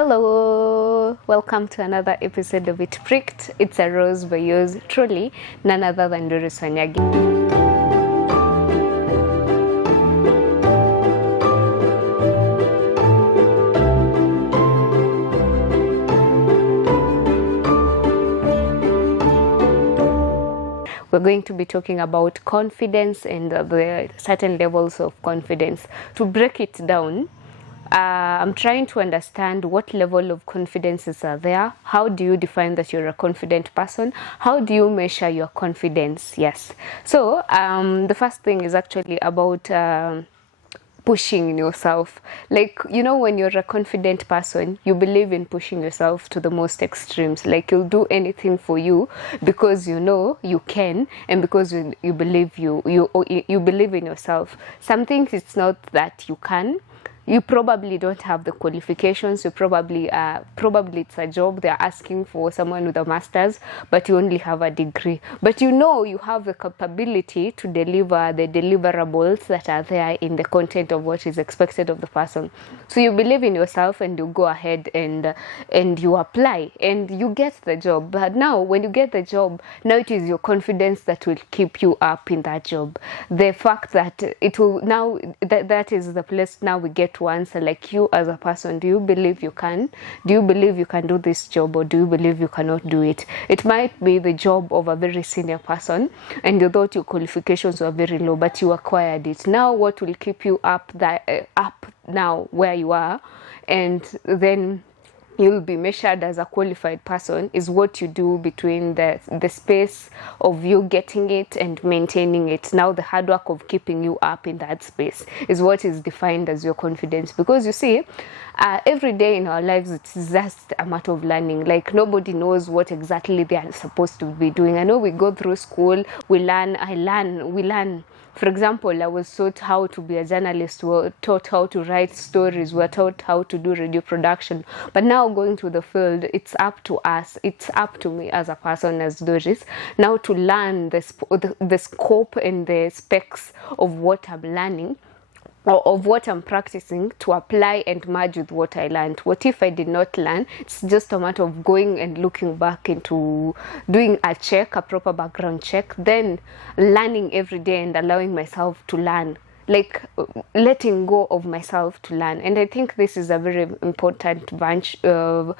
Hello, welcome to another episode of It Pricked. It's a rose by yours truly, none other than Doris Wanyagi. We're going to be talking about confidence and the certain levels of confidence. To break it down, I'm trying to understand what level of confidences are there. How do you define that you're a confident person? How do you measure your confidence? Yes. So the first thing is actually about pushing yourself. Like, you know, when you're a confident person, you believe in pushing yourself to the most extremes. Like, you'll do anything for you because you know you can, and because you believe you believe in yourself. Some things it's not that you can. You probably don't have the qualifications. You probably it's a job they're asking for someone with a master's, but you only have a degree. But you know you have the capability to deliver the deliverables that are there in the content of what is expected of the person. So you believe in yourself and you go ahead and you apply and you get the job. But now when you get the job, now it is your confidence that will keep you up in that job. The fact that it will now that is the place now we get to answer, like, you as a person, do you believe you can? Do you believe you can do this job, or do you believe you cannot do it? It might be the job of a very senior person and you thought your qualifications were very low, but you acquired it. Now what will keep you up now where you are, and then you'll be measured as a qualified person, is what you do between the space of you getting it and maintaining it. Now the hard work of keeping you up in that space is what is defined as your confidence. Because you see, every day in our lives, it's just a matter of learning. Like, nobody knows what exactly they are supposed to be doing. I know we go through school, we learn. For example, I was taught how to be a journalist, we were taught how to write stories, we were taught how to do radio production. But now going to the field, it's up to us, it's up to me as a person, as Doris, now to learn the scope and the specs of what I'm learning, or of what I'm practicing, to apply and merge with what I learned. What if I did not learn? It's just a matter of going and looking back into doing a proper background check, then learning every day and allowing myself to learn, like letting go of myself to learn. And I think this is a very important virtue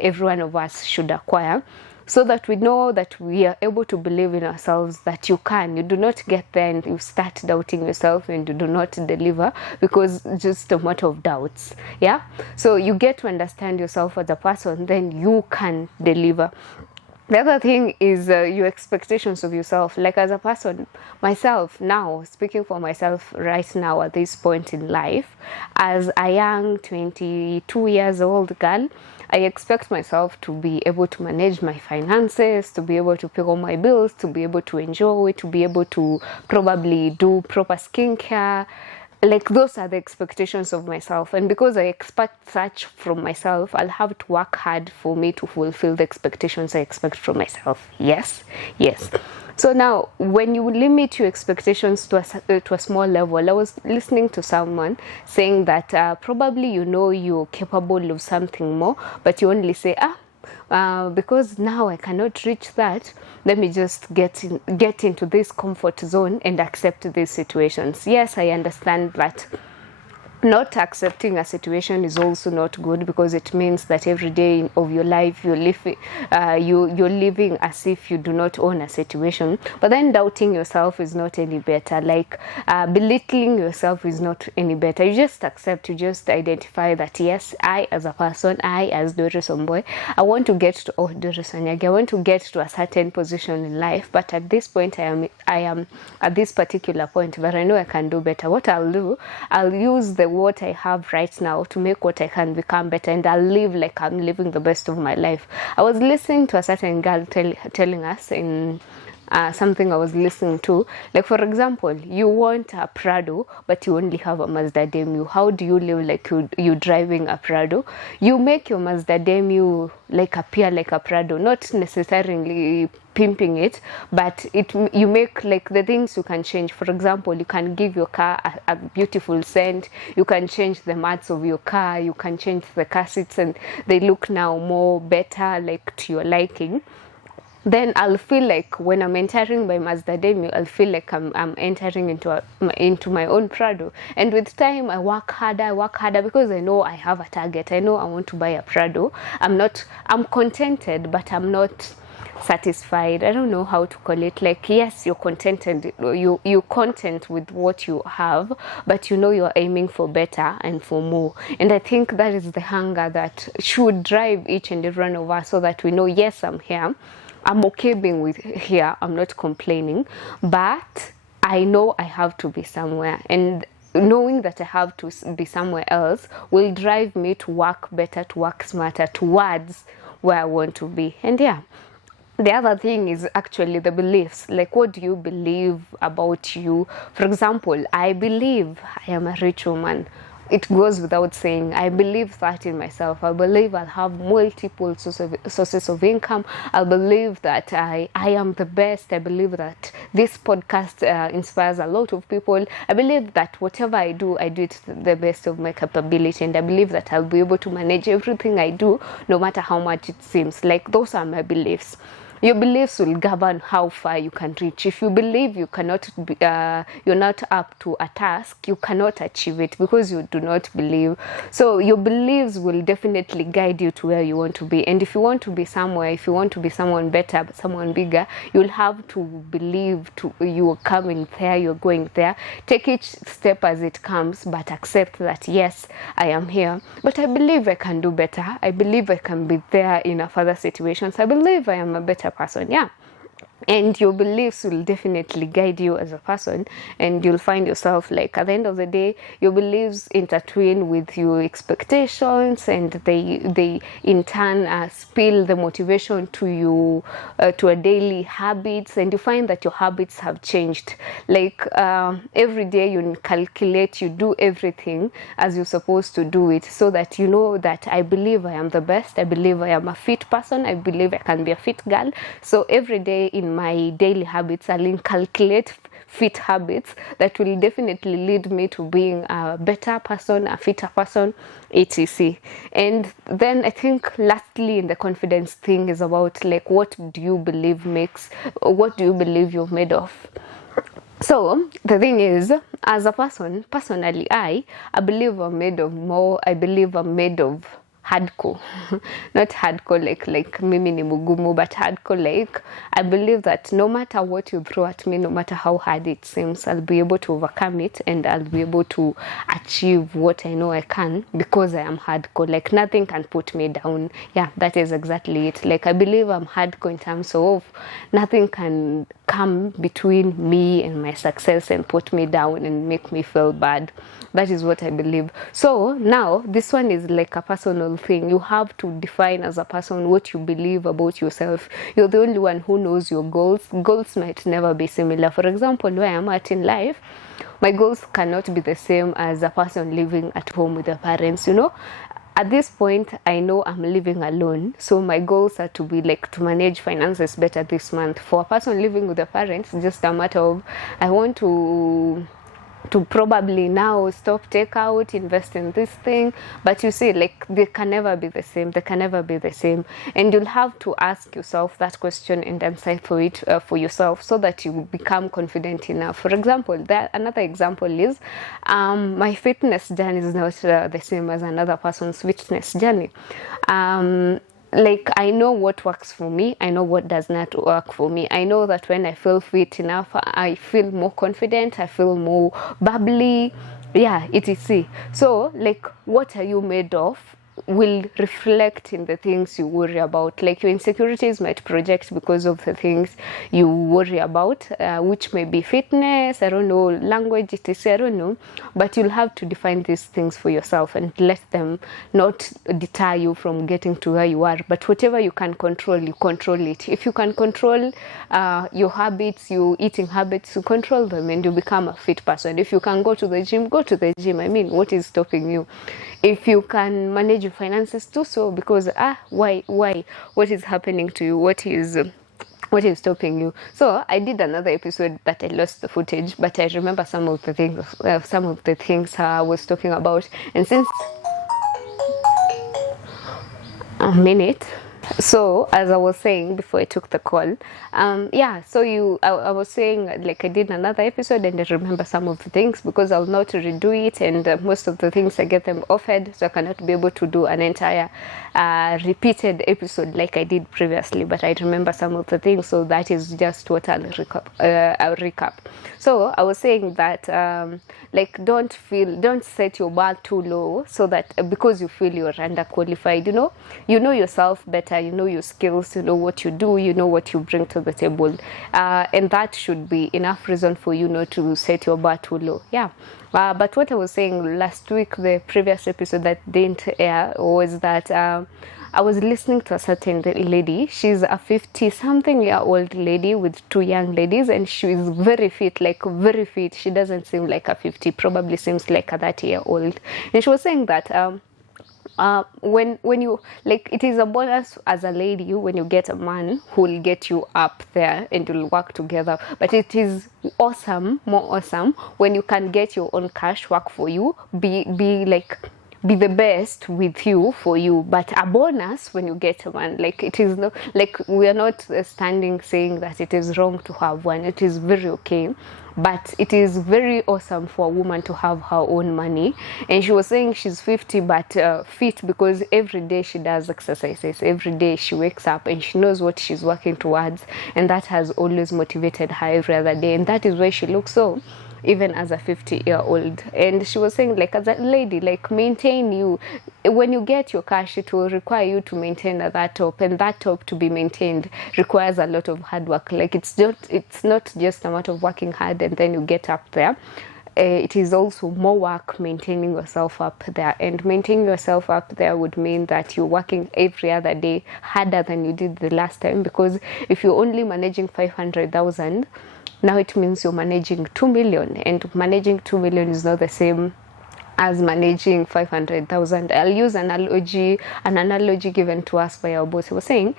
every one of us should acquire, so that we know that we are able to believe in ourselves, that you can. You do not get there and you start doubting yourself and you do not deliver because just a matter of doubts. Yeah. So you get to understand yourself as a person, then you can deliver. The other thing is your expectations of yourself. Like, as a person, myself now, speaking for myself right now at this point in life, as a young 22 years old girl, I expect myself to be able to manage my finances, to be able to pay all my bills, to be able to enjoy, to be able to probably do proper skincare. Like, those are the expectations of myself. And because I expect such from myself, I'll have to work hard for me to fulfill the expectations I expect from myself. Yes. So now, when you limit your expectations to a small level, I was listening to someone saying that probably you know you're capable of something more, but you only say, because now I cannot reach that, let me just get into this comfort zone and accept these situations. Yes, I understand that not accepting a situation is also not good, because it means that every day of your life you're living as if you do not own a situation. But then doubting yourself is not any better. Like, belittling yourself is not any better. You just accept, you just identify that, yes, I as a person, I as Doris Omboy, I want to get to Doris Wanyagi, I want to get to a certain position in life, but at this point I am at this particular point, but I know I can do better. What I'll do, I'll use what I have right now to make what I can become better, and I'll live like I'm living the best of my life. I was listening to a certain girl telling us in something I was listening to. Like, for example, you want a Prado, but you only have a Mazda Demio. How do you live like you driving a Prado? You make your Mazda Demio like appear like a Prado, not necessarily pimping it, but you make like the things you can change. For example, you can give your car a beautiful scent. You can change the mats of your car. You can change the car seats, and they look now more better, like to your liking. Then I'll feel like when I'm entering my Mazda Demio, I'll feel like I'm entering into my own Prado. And with time, I work harder because I know I have a target. I know I want to buy a Prado. I'm contented, but I'm not satisfied. I don't know how to call it. Like, yes, you're contented, you're content with what you have, but you know you're aiming for better and for more. And I think that is the hunger that should drive each and every one of us, so that we know, yes, I'm here. I'm okay being with here. I'm not complaining, but I know I have to be somewhere, and knowing that I have to be somewhere else will drive me to work better, to work smarter towards where I want to be. And yeah, the other thing is actually the beliefs. Like, what do you believe about you? For example, I believe I am a rich woman. It goes without saying. I believe that in myself. I believe I'll have multiple sources of income. I believe that I am the best. I believe that this podcast inspires a lot of people. I believe that whatever I do it to the best of my capability. And I believe that I'll be able to manage everything I do, no matter how much it seems. Like, those are my beliefs. Your beliefs will govern how far you can reach. If you believe you cannot be, you're not up to a task, you cannot achieve it because you do not believe. So your beliefs will definitely guide you to where you want to be. And if you want to be somewhere, if you want to be someone better, someone bigger, you'll have to believe you're coming there, you're going there. Take each step as it comes, but accept that, yes, I am here, but I believe I can do better. I believe I can be there in a further situations. I believe I am a better person. Yeah. And your beliefs will definitely guide you as a person, and you'll find yourself, like, at the end of the day, your beliefs intertwine with your expectations, and they in turn spill the motivation to you, to a daily habits, and you find that your habits have changed. Like, every day you calculate, you do everything as you're supposed to do it, so that you know that I believe I am the best. I believe I am a fit person. I believe I can be a fit girl. So every day in my daily habits, I'll inculcate fit habits that will definitely lead me to being a better person, a fitter person, etc. And then I think lastly in the confidence thing is about, like, what do you believe you're made of? So the thing is, as a person, personally, I believe I'm made of more. I believe I'm made of hardcore. Not hardcore like mimi ni mugumu, but hardcore like I believe that no matter what you throw at me, no matter how hard it seems, I'll be able to overcome it, and I'll be able to achieve what I know I can, because I am hardcore. Like, nothing can put me down. Yeah, that is exactly it. Like, I believe I'm hardcore in terms of nothing can come between me and my success and put me down and make me feel bad. That is what I believe. So now this one is like a personal thing. You have to define as a person what you believe about yourself. You're the only one who knows your goals. Goals might never be similar. For example, where I'm at in life, my goals cannot be the same as a person living at home with their parents, you know. At this point, I know I'm living alone, so my goals are to be like to manage finances better this month. For a person living with their parents, just a matter of, I want to probably now stop takeout, invest in this thing. But you see, like, they can never be the same. They can never be the same. And you'll have to ask yourself that question and answer for it for yourself, so that you become confident enough. For example, another example is my fitness journey is not the same as another person's fitness journey. Like, I know what works for me. I know what does not work for me. I know that when I feel fit enough, I feel more confident. I feel more bubbly. Yeah, etc. So, like, what are you made of? will reflect in the things you worry about. Like your insecurities might project because of the things you worry about, which may be fitness, I don't know, language, etc. I don't know. But you'll have to define these things for yourself and let them not deter you from getting to where you are. But whatever you can control, you control it. If you can control your habits, your eating habits, you control them and you become a fit person. If you can go to the gym, go to the gym. I mean, what is stopping you? If you can manage your finances, do so, because why? What is happening to you? What is stopping you? So I did another episode, but I lost the footage, but I remember some of the things I was talking about. And since a minute. So as I was saying before I took the call, so I was saying, like, I did another episode and I remember some of the things because I'll not redo it, and most of the things I get them offered, so I cannot be able to do an entire repeated episode like I did previously, but I remember some of the things, so that is just what I'll recap. So I was saying that don't set your bar too low, so that because you feel you're underqualified, you know yourself better, you know your skills, you know what you do, you know what you bring to the table, and that should be enough reason for you not to set your bar too low. But what I was saying last week, the previous episode that didn't air, was that I was listening to a certain lady. She's a 50-something-year-old lady with 2 young ladies, and she's very fit, like very fit. She doesn't seem like a 50, probably seems like a 30-year-old. And she was saying that when you, like, it is a bonus as a lady when you get a man who will get you up there and you'll work together, but it is more awesome when you can get your own cash work for you, be the best with you for you, but a bonus when you get one. Like, it is no, like, we are not standing saying that it is wrong to have one. It is very okay, but it is very awesome for a woman to have her own money. And she was saying she's 50 but fit because every day she does exercises, every day she wakes up and she knows what she's working towards, and that has always motivated her every other day, and that is why she looks so, even as a 50-year-old. And she was saying, like, as a lady, like, maintain you. When you get your cash, it will require you to maintain that top, and that top to be maintained requires a lot of hard work. Like, it's not just a matter of working hard and then you get up there. It is also more work maintaining yourself up there, and maintaining yourself up there would mean that you're working every other day harder than you did the last time, because if you're only managing 500,000, now it means you're managing 2 million, and managing 2 million is not the same as managing 500,000. I'll use an analogy given to us by our boss. He was saying,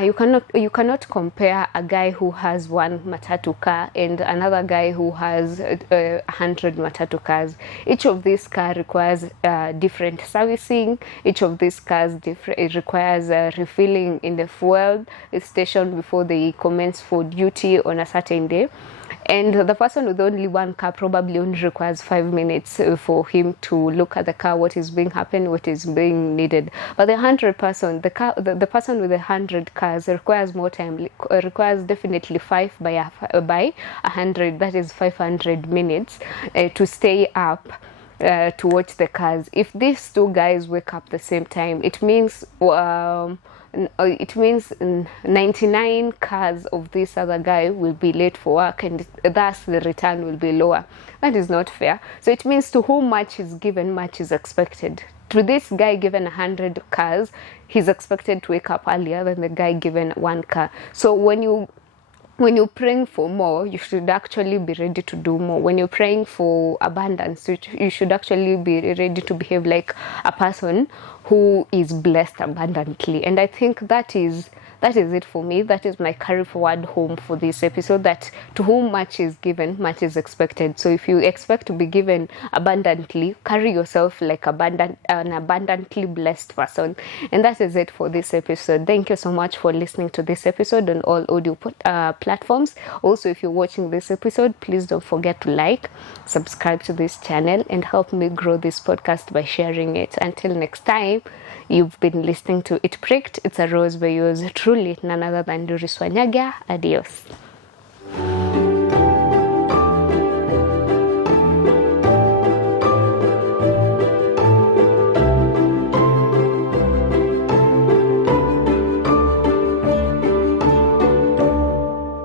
you cannot compare a guy who has one matatu car and another guy who has 100 matatu cars. Each of these cars requires different servicing. Each of these cars requires refilling in the fuel station before they commence for duty on a certain day. And the person with only one car probably only requires 5 minutes for him to look at the car, what is being happened, what is being needed. But the 100 person, the person with 100 cars requires more time, requires definitely 5 by 100, that is 500 minutes to stay up to watch the cars. If these two guys wake up the same time, it means 99 cars of this other guy will be late for work, and thus the return will be lower. That is not fair. So it means to whom much is given, much is expected. To this guy given 100 cars, he's expected to wake up earlier than the guy given 1 car. So when you're praying for more, you should actually be ready to do more. When you're praying for abundance, you should actually be ready to behave like a person who is blessed abundantly. And I think that is it for me. That is my carry forward home for this episode, that to whom much is given, much is expected. So if you expect to be given abundantly, carry yourself like an abundantly blessed person. And that is it for this episode. Thank you so much for listening to this episode on all audio platforms. Also, if you're watching this episode, please don't forget to like, subscribe to this channel, and help me grow this podcast by sharing it. Until next time, you've been listening to It Pricked. It's a rose by yours truly, none other than Doris Wanyaga. Adios.